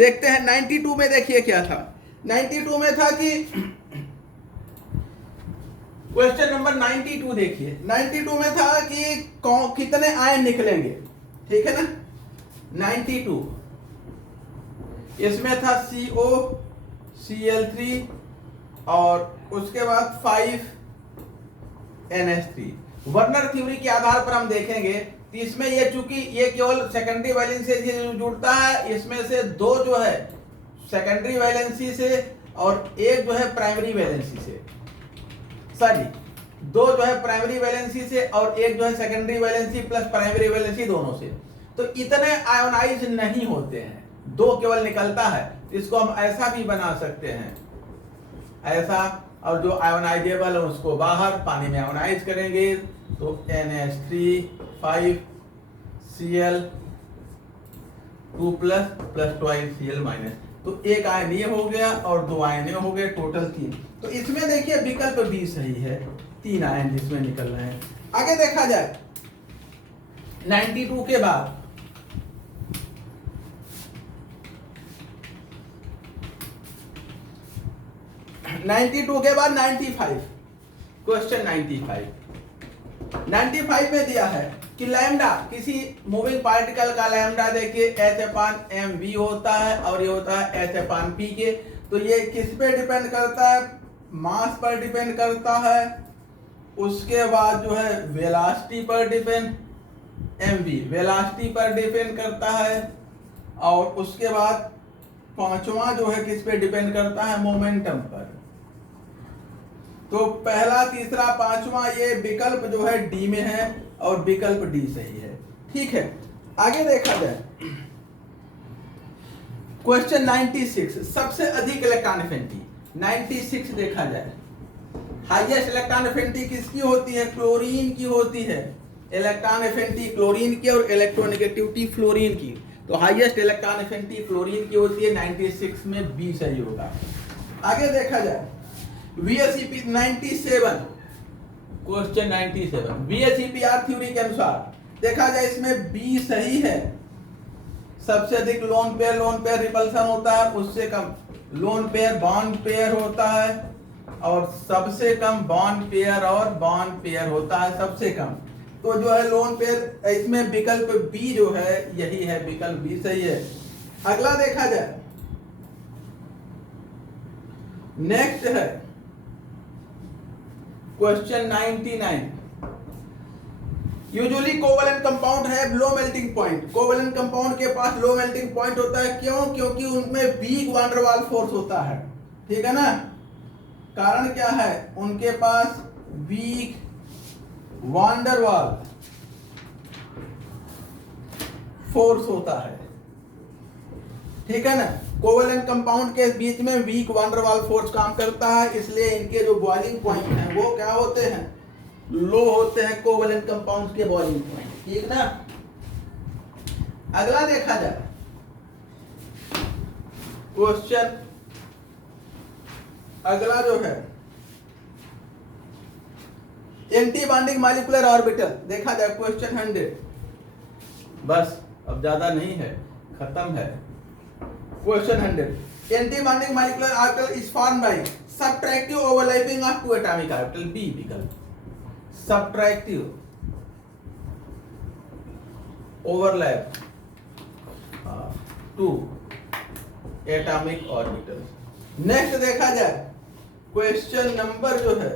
देखते हैं 92 में। देखिए क्या था 92 में था कि क्वेश्चन नंबर 92 देखिए 92 में था कि कितने आयन निकलेंगे, ठीक है ना। 92 इसमें था CO Cl3 और उसके बाद 5NH3। वर्नर थ्योरी के आधार पर हम देखेंगे तो इसमें ये चूंकि ये केवल सेकेंडरी वैलेंसी से जुड़ता है, इसमें से दो जो है सेकेंडरी वैलेंसी से और एक जो है प्राइमरी वैलेंसी से, सॉरी दो जो है प्राइमरी वैलेंसी से और एक जो है secondary valency plus primary valency दोनों से। तो इतने आयोनाइज नहीं होते हैं, दो केवल निकलता है। इसको हम ऐसा भी बना सकते हैं, ऐसा, और जो आयोनाइजेबल है उसको बाहर पानी में आयोनाइज करेंगे तो NH3 5Cl2 plus plus 2Cl minus, तो एक आयन ये हो गया और दो आयन ये हो गए, टोटल 3। तो इसमें देखिए विकल्प B सही है, 3 आयन जिसमें निकल रहे हैं। आगे देखा जाए 92 के बाद 92 के बाद 95, क्वेश्चन 95 में दिया है कि लैम्डा, किसी मूविंग पार्टिकल का लैम्डा देखिए H/mv होता है और ये होता है H/p के। तो ये किस पे डिपेंड करता है, मास पर डिपेंड करता है, उसके बाद जो है वेलोसिटी पर डिपेंड, mv वेलोसिटी पर डिपेंड करता है, और उसके बाद पांचवा जो है किस पे डिपेंड करता है, मोमेंटम पर। तो पहला, तीसरा, पांचवा ये विकल्प जो है डी में है और विकल्प डी सही है, ठीक है। आगे देखा जाए क्वेश्चन 96, सबसे अधिक इलेक्ट्रॉन एफिनिटी 96 देखा जाए। हाईएस्ट इलेक्ट्रॉन एफिनिटी किसकी होती है, क्लोरीन की होती है। इलेक्ट्रॉन एफिनिटी क्लोरीन की और इलेक्ट्रोनेगेटिविटी फ्लोरीन की। तो हाईएस्ट इलेक्ट्रॉन एफिनिटी फ्लोरीन की होती है, 96 में बी सही होगा। आगे देखा जाए VSEP 97, क्वेश्चन 97 VSEPR थ्योरी के अनुसार देखा जाए इसमें बी सही है। सबसे अधिक लोन पेयर रिपल्सन होता है, उससे कम लोन पेयर बॉन्ड पेयर होता है, और सबसे कम बॉन्ड पेयर और बॉन्ड पेयर होता है सबसे कम। तो जो है लोन पेयर, इसमें विकल्प बी जो है यही है, विकल्प बी सही है। अगला देखा जाए, नेक्स्ट है क्वेश्चन 99। यूजुअली कोवेलेंट कंपाउंड है low melting point. Covalent compound के पास लो मेल्टिंग पॉइंट होता है, क्यों? क्योंकि उनमें week van der Waals force होता है, ठीक है ना। कारण क्या है, उनके पास वीक वान डेर वाल फोर्स होता है, ठीक है ना। कोवेलेंट कंपाउंड के बीच में वीक वान डेर वाल फोर्स काम करता है, इसलिए इनके जो बॉइलिंग पॉइंट हैं वो क्या होते हैं, लो होते हैं कोवेलेंट कंपाउंड के बॉइलिंग पॉइंट, ठीक ना। अगला देखा जाए क्वेश्चन, अगला जो है एंटी बॉन्डिंग मॉलिक्यूलर ऑर्बिटल देखा जाए क्वेश्चन 100। बस अब ज्यादा नहीं है, खत्म है question 100। Anti bonding molecular orbital is formed by subtractive overlapping of two atomic orbital, B विकल्प। Subtractive overlap two atomic orbital. Next देखा जाए क्वेश्चन नंबर जो है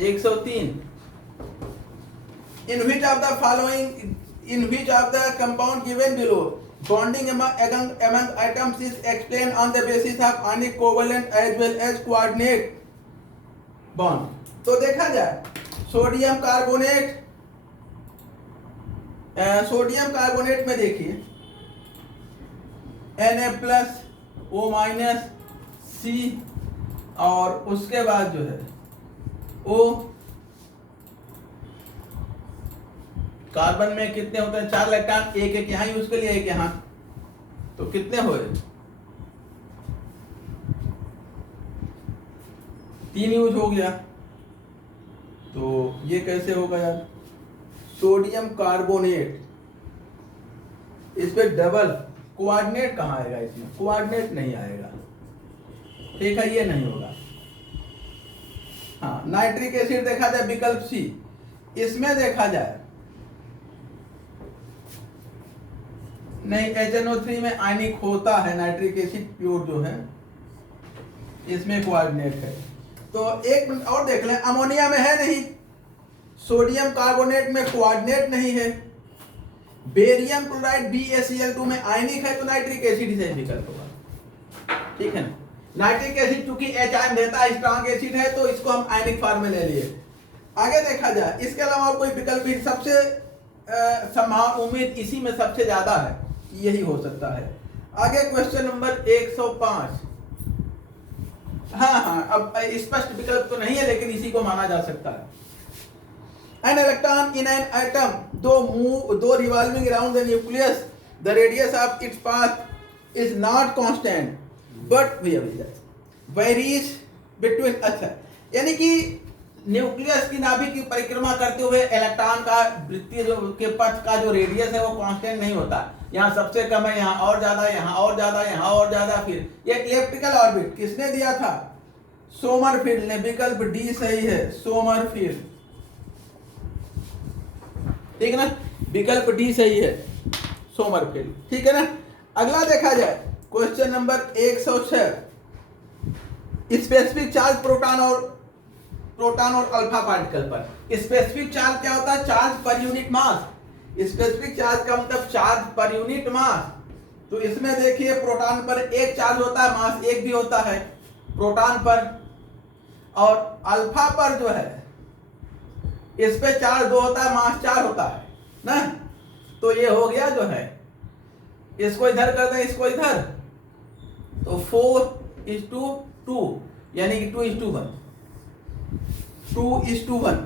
103। In which of the compound given below bonding among atoms is explained on the basis of ionic covalent as well as coordinate bond। तो देखा जाए sodium carbonate में देखिए Na+, O- C, और उसके बाद जो है O। कार्बन में कितने होते हैं, 4 इलेक्ट्रॉन, एक यहाँ यूज कर लिया, एक यहाँ, तो कितने हुए, 3 यूज हो गया। तो ये कैसे होगा यार, सोडियम कार्बोनेट इस पे डबल, कोऑर्डिनेट कहाँ आएगा इसमें, कोऑर्डिनेट नहीं आएगा, ठीक है, ये नहीं होगा। हाँ, नाइट्रिक एसिड देखा जाए विकल्प सी, इसमें देखा जाए नहीं, HNO3 में आयनिक होता है, नाइट्रिक एसिड प्योर जो है इसमें कोऑर्डिनेट है। तो एक मिनट और देख लें, अमोनिया में है नहीं, सोडियम कार्बोनेट में कोऑर्डिनेट नहीं है, बेरियम क्लोराइड BaCl2 में आयनिक है, तो नाइट्रिक एसिड से विकल्प होगा, ठीक है ना। नाइट्रिक एसिड चूंकि H आयन देता है, स्ट्रॉन्ग एसिड है, तो इसको हम आयनिक फॉर्म में ले लिए। आगे देखा जाए, इसके अलावा और कोई विकल्प भी, सबसे संभावना उम्मीद इसी में सबसे ज्यादा है, यही हो सकता है। आगे क्वेश्चन नंबर 105। हाँ, अब स्पष्ट विकल्प तो नहीं है, लेकिन इसी को माना जा सकता है। An electron in an atom, though revolving around the nucleus, the radius of its path is not constant, but varies between, अच्छा, यानी कि न्यूक्लियस की नाभिक की परिक्रमा करते हुए इलेक्ट्रॉन का वृत्तीय जो के पथ का जो रेडियस है वो कांस्टेंट नहीं होता, यहाँ सबसे कम है, यहाँ और ज्यादा, यहाँ और ज्यादा, यहाँ और ज्यादा। फिर ये इलेप्टिकल ऑर्बिट किसने दिया था, सोमरफील्ड ने, विकल्प डी सही है, सोमरफील्ड, ठीक है ना, विकल्प डी सही है, सोमरफील्ड, ठीक है ना। अगला देखा जाए question number 106, specific charge proton और अल्फा पार्टिकल पर। स्पेसिफिक चार्ज क्या होता है, charge per unit mass, specific charge का मतलब चार्ज पर यूनिट मास। तो इसमें देखिए प्रोटॉन पर एक चार्ज होता है, मास एक भी होता है प्रोटॉन पर, और अल्फा पर जो है इस पे चार्ज 2 होता है, मास 4 होता है ना। तो ये हो गया जो है, इसको इधर कर दें, इसको इधर, तो 4:2, यानी कि 2:1, 2:1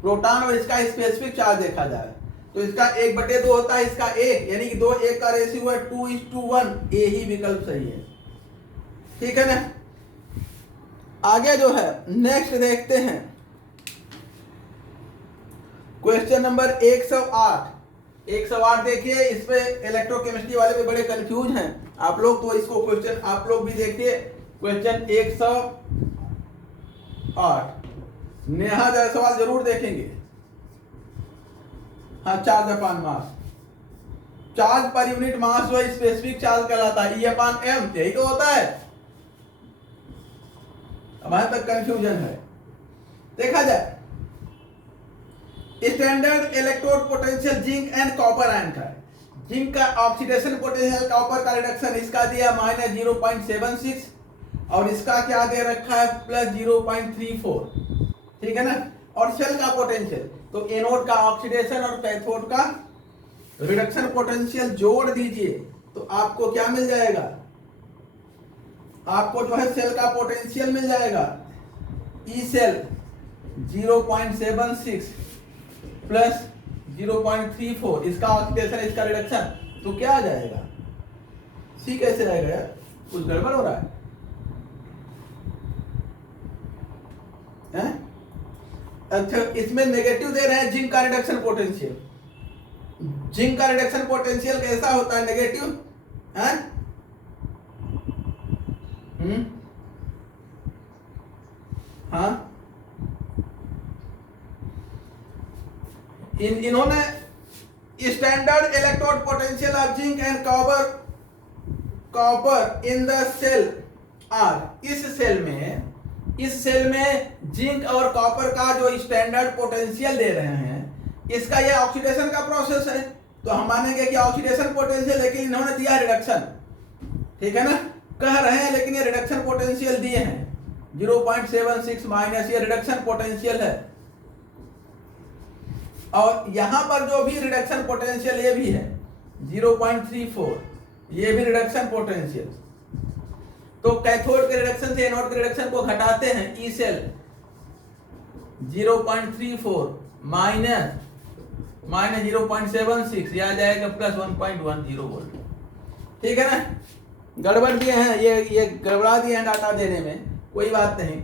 प्रोटॉन और इसका स्पेसिफिक चार्ज देखा जाए तो इसका 1/2 होता है, इसका 1, यानी कि 2:1 का रेशियो है 2:1, ए ही विकल्प सही है, ठीक है ना। आगे जो है नेक्स्ट देखते हैं क्वेश्चन नंबर 108 देखिए, इस पे इलेक्ट्रोकेमिस्ट्री वाले भी बड़े कंफ्यूज हैं आप लोग, तो इसको क्वेश्चन आप लोग भी देखिए। क्वेश्चन 108 नेहा जायसवाल जरूर देखेंगे। हाँ, चार्ज अपान मास, चार्ज पर यूनिट मास वो स्पेसिफिक चार्ज कहलाता है, E/m, यही तो होता है। हमारे तक कंफ्यूजन है। देखा जाए standard electrode potential zinc and copper ion का है। जिंक का ऑक्सीडेशन पोटेंशियल, कॉपर का रिडक्शन, इसका दिया -0.76 और इसका क्या दे रखा है +0.34, ठीक है ना। और सेल का पोटेंशियल, तो एनोड का ऑक्सीडेशन और कैथोड का रिडक्शन पोटेंशियल जोड़ दीजिए तो आपको क्या मिल जाएगा, आपको जो है सेल का पोटेंशियल मिल जाएगा, ई सेल 0.76 प्लस 0.34, इसका ऑक्सीडेशन, इसका रिडक्शन, तो क्या आ जाएगा, सी कैसे आएगा यार, कुछ गड़बड़ हो रहा है, हैं? अच्छा, इसमें नेगेटिव दे रहे हैं जिंक का रिडक्शन पोटेंशियल। जिंक का रिडक्शन पोटेंशियल कैसा होता है, नेगेटिव है। हाँ, इन्होंने standard electrode potential of zinc and copper in the cell are, इस सेल में जिंक और कॉपर का जो स्टैंडर्ड पोटेंशियल दे रहे हैं, इसका ये ऑक्सीडेशन का प्रोसेस है, तो हम मानेंगे कि ऑक्सीडेशन पोटेंशियल, लेकिन इन्होंने दिया रिडक्शन, ठीक है ना, कह रहे हैं लेकिन ये रिडक्शन पोटेंशियल दिए हैं 0.76 माइनस, ये रिडक्शन पोटेंशियल है। और यहां पर जो भी रिडक्शन पोटेंशियल ये भी है 0.34, ये भी रिडक्शन पोटेंशियल। तो कैथोड के रिडक्शन से एनोड के रिडक्शन को घटाते हैं, ई सेल 0.34 माइनस 0.76, यह आ जाएगा +1.10 वोल्ट, ठीक है ना। गड़बड़ दिए हैं, ये गड़बड़ा दिए हैं डाटा देने में, कोई बात नहीं,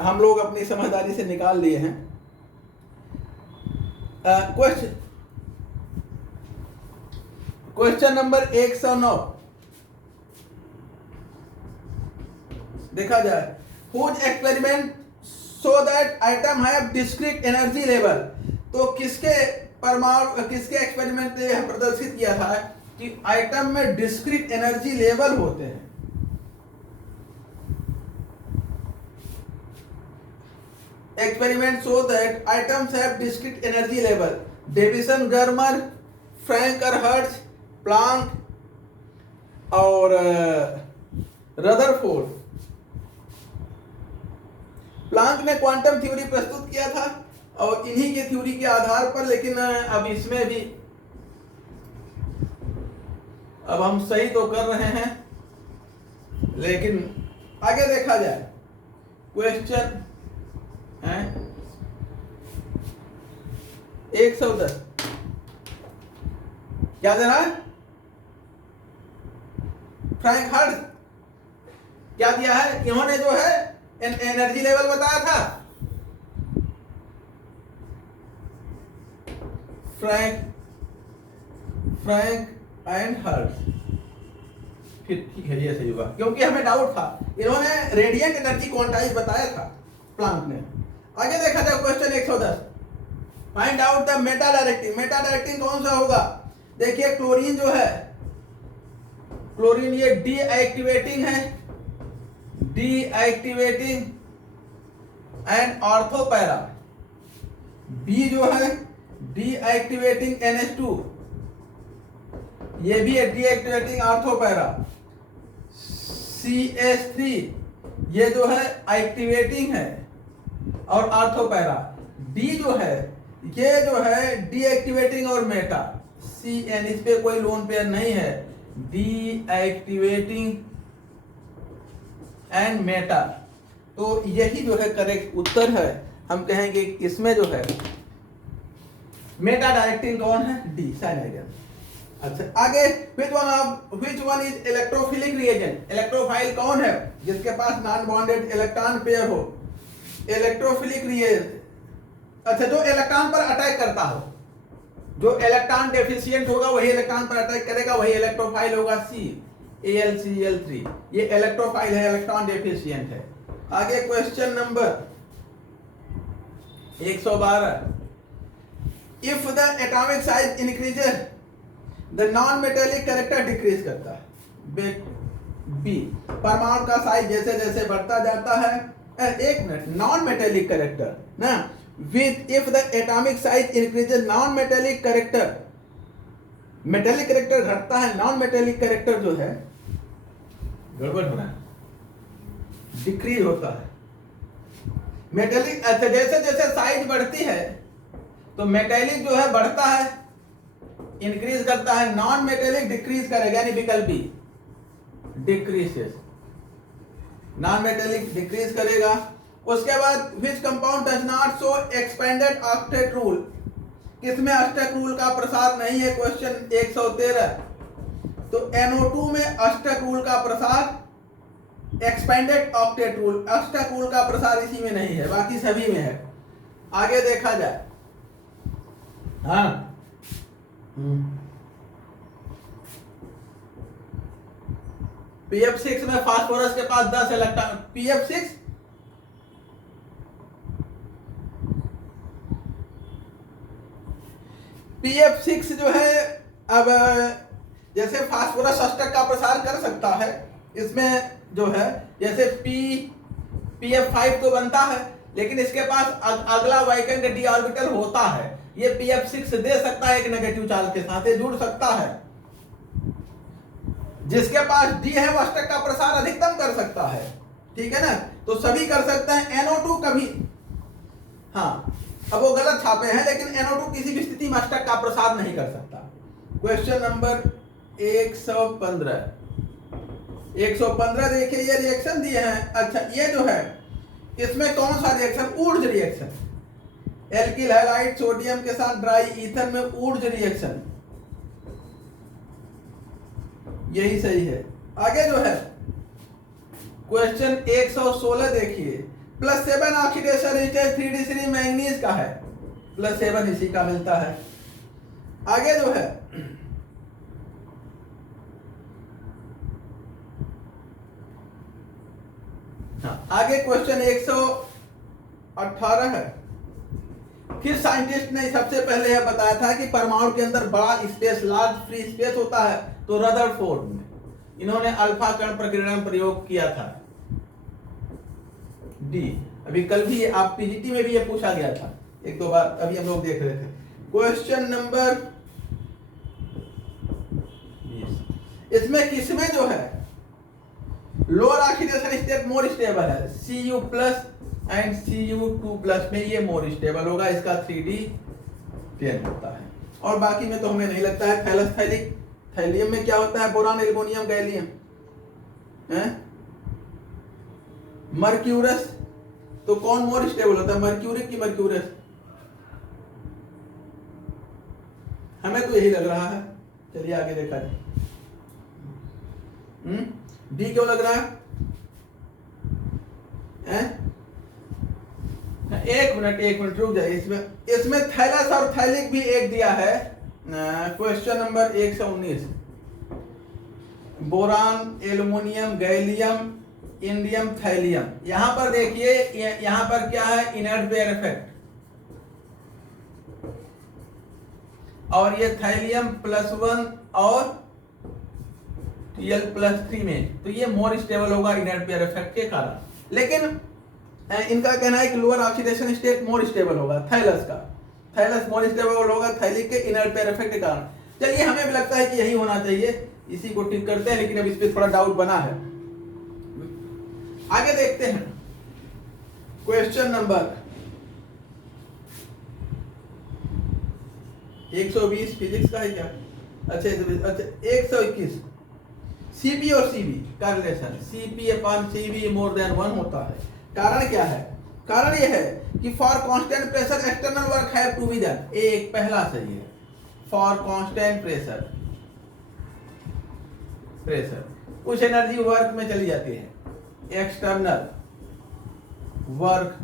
हम लोग अपनी समझदारी से निकाल लिए हैं। क्वेश्चन नंबर 109 देखा जाए, whose experiment so that item have discrete energy level. तो किसके एक्सपेरिमेंट ने यह प्रदर्शित किया था कि आइटम में डिस्क्रीट एनर्जी लेवल होते हैं। Experiment show that items have discrete energy level. Davisson, Germer, Franck, Hertz, Planck और रदरफोर्ड। प्लांक ने क्वांटम थ्योरी प्रस्तुत किया था और इन्हीं के थ्योरी के आधार पर, लेकिन अब इसमें भी अब हम सही तो कर रहे हैं, लेकिन आगे देखा जाए। क्वेश्चन है 110 क्या देना है? फ्रैंक हर्ट्ज क्या दिया है? इन्होंने जो है एनर्जी लेवल बताया था। Frank and hertz. फिर ठीक है, ये सही होगा क्योंकि हमें डाउट था। इन्होंने रेडियंट एनर्जी क्वांटाइज बताया था प्लांक ने। आगे देखा जाए question 110, find out the Meta directing. Meta directing कौन सा होगा? देखिए क्लोरीन जो है, क्लोरीन ये डीएक्टिवेटिंग है, डीएक्टिवेटिंग एंड ऑर्थोपैरा। बी जो है डीएक्टिवेटिंग NH2, ये भी है डीएक्टिवेटिंग ऑर्थोपैरा। CH3 ये जो है एक्टिवेटिंग है और ऑर्थोपैरा। डी जो है ये जो है डीएक्टिवेटिंग और मेटा। CN इस पे कोई लोन पेयर नहीं है, डीएक्टिवेटिंग एंड मेटा। तो यही जो है करेक्ट उत्तर है। हम कहेंगे इसमें जो है मेटा डायरेक्टिंग कौन है? डी, साइनाइडियम। अच्छा आगे, which one is electrophilic reagent. Electrophile कौन है? जिसके पास नॉन बॉन्डेड इलेक्ट्रॉन पेयर हो। इलेक्ट्रोफिलिक रिएजेंट, अच्छा जो इलेक्ट्रॉन पर अटैक करता हो, जो इलेक्ट्रॉन डेफिशिएंट होगा वही इलेक्ट्रॉन पर अटैक करेगा, वही इलेक्ट्रोफाइल होगा। AlCl3 ये इलेक्ट्रोफाइल है, इलेक्ट्रॉन डेफिशिएंट है। आगे question number 112, if the atomic size increases the non metallic character decrease करता है। बी, परमाणु का साइज जैसे जैसे बढ़ता जाता है, एक मिनट, नॉन मेटेलिक कैरेक्टर ना, with if the atomic size increases non metallic character, metallic character घटता है, नॉन मेटेलिक कैरेक्टर जो है गड़बड़ हो रहा है, डिक्रीज होता है। मेटेलिक, अच्छा जैसे जैसे साइज बढ़ती है तो मेटेलिक जो है बढ़ता है, इंक्रीज करता है, नॉन मेटेलिक डिक्रीज करेगा, यानी विकल्प B decreases, non metallic decrease करेगा। उसके बाद which compound does not show expanded octet rule, किसमें अष्टक रूल का प्रसार नहीं है? क्वेश्चन 113। तो NO2 में अष्टक रूल का प्रसार, एक्सपेंडेड ऑक्टेट रूल, अष्टक रूल का प्रसार इसी में नहीं है, बाकी सभी में है। आगे देखा जाए, हाँ PF6 में फास्फोरस के पास 10 इलेक्ट्रॉन, PF6 जो है, अब जैसे फास्फोरस अष्टक का प्रसार कर सकता है, इसमें जो है जैसे PF5 तो बनता है, लेकिन इसके पास अगला वैकेंट डी ऑर्बिटल होता है, ये PF6 दे सकता है एक नेगेटिव चार्ज के साथ, ये जुड़ सकता है। जिसके पास डी है वो अष्टक का प्रसार अधिकतम कर सकता है, ठीक है ना, तो सभी कर सकते हैं। NO2 कभी, हाँ अब वो गलत छापे हैं, लेकिन NO2 किसी भी स्थिति में अष्टक का प्रसार नहीं कर सकता। क्वेश्चन नंबर 115 देखिए, ये रिएक्शन दिए हैं। अच्छा ये जो है इसमें कौन सा reaction? Wurtz reaction, alkyl halide sodium के साथ ड्राई ईथर में ऊर्ज रिएक्शन, यही सही है। आगे जो है क्वेश्चन 116 देखिए, +7 ऑक्सीडेशन रेजिस्टेंस 3d3 मैंगनीज का है, +7 इसी का मिलता है। आगे जो है आगे क्वेश्चन 118 है। फिर साइंटिस्ट ने सबसे पहले यह बताया था कि परमाणु के अंदर बड़ा स्पेस, लार्ज फ्री स्पेस होता है। तो रदरफोर्ड में इन्होंने अल्फा कण प्रकीर्णन प्रयोग किया था। डी, अभी कल भी आप पीजीटी में भी ये पूछा गया था एक दो बार, अभी हम लोग देख रहे थे। क्वेश्चन नंबर 20, इसमें किसमें जो है lower oxidation state more stable है? Cu plus and Cu2 plus में ये मोर स्टेबल होगा, इसका 3D चेंज होता है। और बाकी में तो हमें नहीं लगता है। थैलस थैलिक, थैलियम में क्या होता है? बोरान, एल्युमिनियम, गैलियम है। मर्क्यूरस, तो कौन मोर स्टेबल होता है, मर्क्यूरिक की मर्क्यूरस? हमें तो यही लग रहा है। चलिए आगे देखा जाए। डी क्यों लग रहा है? एक मिनट रुक जाए। इसमें थैलस और थैलिक भी एक दिया है। Question number 119, boron, aluminium, gallium, indium, thallium. यहां पर देखिए, यहां पर क्या है? Inert pair effect. और ये थैलियम +1 और Tl+3 में, तो ये मोर स्टेबल होगा इनर्ट पेयर इफेक्ट के कारण। लेकिन इनका कहना है कि lower oxidation state more stable होगा थैलस का। थैलस मोर स्टेबल होगा थैलिक के इनर्ट पेयर इफेक्ट के कारण। चलिए, हमें भी लगता है कि यही होना चाहिए, इसी को ठीक करते हैं। लेकिन अब इस पे थोड़ा डाउट बना है। आगे देखते हैं। क्वेश्चन नंबर 120 फिजिक्स का है क्या? अच्छा 121, Cp और Cv का रिलेशन, Cp/Cv मोर देन 1 होता है। कारण क्या है? कारण यह है कि for constant pressure external work have to be done. एक पहला सही है। फॉर कांस्टेंट प्रेशर कुछ एनर्जी वर्क में चली जाती है, external work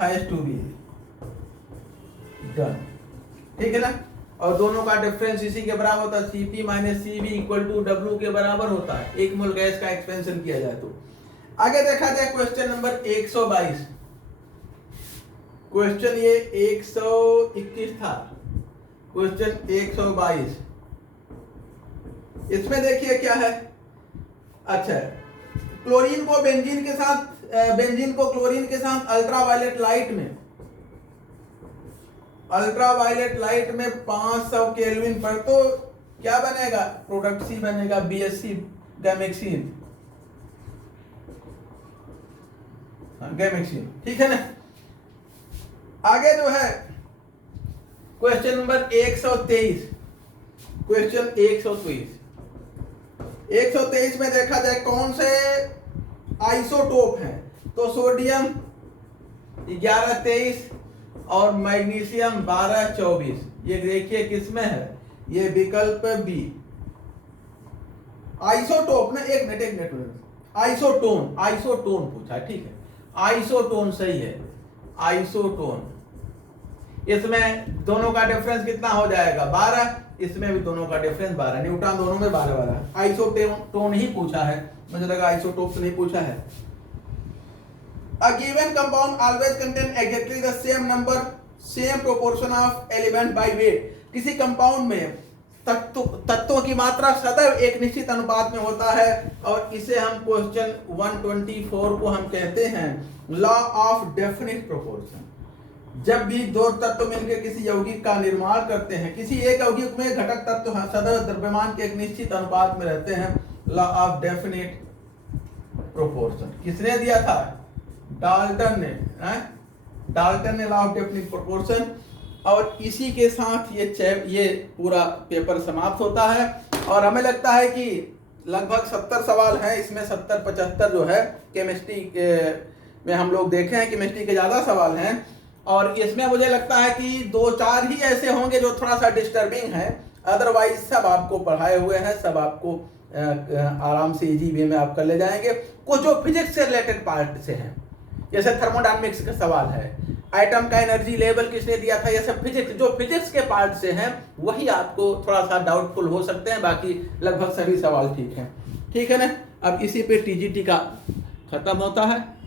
has to be done. ठीक है ना? और दोनों का डिफरेंस इसी के बराबर होता है। Cp - Cv = W के बराबर होता है, एक मोल गैस का एक्सपेंशन किया जाए तो। आगे देखा जाए क्वेश्चन नंबर 122। क्वेश्चन ये 121 था, क्वेश्चन 122। इसमें देखिए क्या है। अच्छा, क्लोरीन को बेंजीन के साथ, बेंजीन को क्लोरीन के साथ अल्ट्रावायलेट लाइट में 500 केल्विन पर, तो क्या बनेगा? प्रोडक्ट सी बनेगा, BSC गैमेक्सीन। ठीक है ना? आगे जो है क्वेश्चन नंबर 123। क्वेश्चन 123 में देखा जाए कौन से आइसोटोप हैं? तो सोडियम 1123 और मैग्नीशियम 1224। ये देखिए किसमें है? ये विकल्प बी। आइसोटोप ना, एक मिनट, आइसोटोन पूछा है। ठीक है, आइसोटोन सही है। आइसोटोन, इसमें दोनों का डिफरेंस कितना हो जाएगा? 12। इसमें भी दोनों का डिफरेंस 12। न्यूट्रॉन दोनों में 12। आइसोटोन ही पूछा है, मुझे लगा आइसोटोप से नहीं पूछा है। A given compound always contain exactly the same proportion of element by weight। किसी कंपाउंड में तत्वों की मात्रा सदैव एक निश्चित अनुपात में होता है, और इसे हम क्वेश्चन 124 को हम कहते हैं लॉ ऑफ डेफिनिट प्रोपोर्शन। जब भी दो तत्व मिलकर किसी यौगिक का निर्माण करते हैं, किसी एक यौगिक में घटक तत्व सदैव द्रव्यमान के एक निश्चित अनुपात में रहते हैं। लॉ ऑफ डेफिनिट प्रोपोर्शन किसने दिया था? डाल्टन ने लॉ ऑफ डेफिनिट प्रोपोर्शन। और इसी के साथ ये पूरा पेपर समाप्त होता है। और हमें लगता है कि लगभग 70 सवाल हैं इसमें। 70-75 जो है केमिस्ट्री में हम लोग देखे हैं, केमिस्ट्री के ज़्यादा सवाल हैं। और इसमें मुझे लगता है कि 2-4 ही ऐसे होंगे जो थोड़ा सा डिस्टर्बिंग है। अदरवाइज सब आपको पढ़ाए हुए हैं, सब आपको आराम से इजी वे में आप कर ले जाएंगे। कुछ जो फिजिक्स से रिलेटेड पार्ट से हैं, जैसे थर्मोडायनेमिक्स का सवाल है, एटम का एनर्जी लेवल किसने दिया था, ये सब फिजिक्स, जो फिजिक्स के पार्ट से हैं वही आपको थोड़ा सा डाउटफुल हो सकते हैं। बाकी लगभग सभी सवाल ठीक हैं। ठीक है ना? अब इसी पे टीजीटी का खत्म होता है।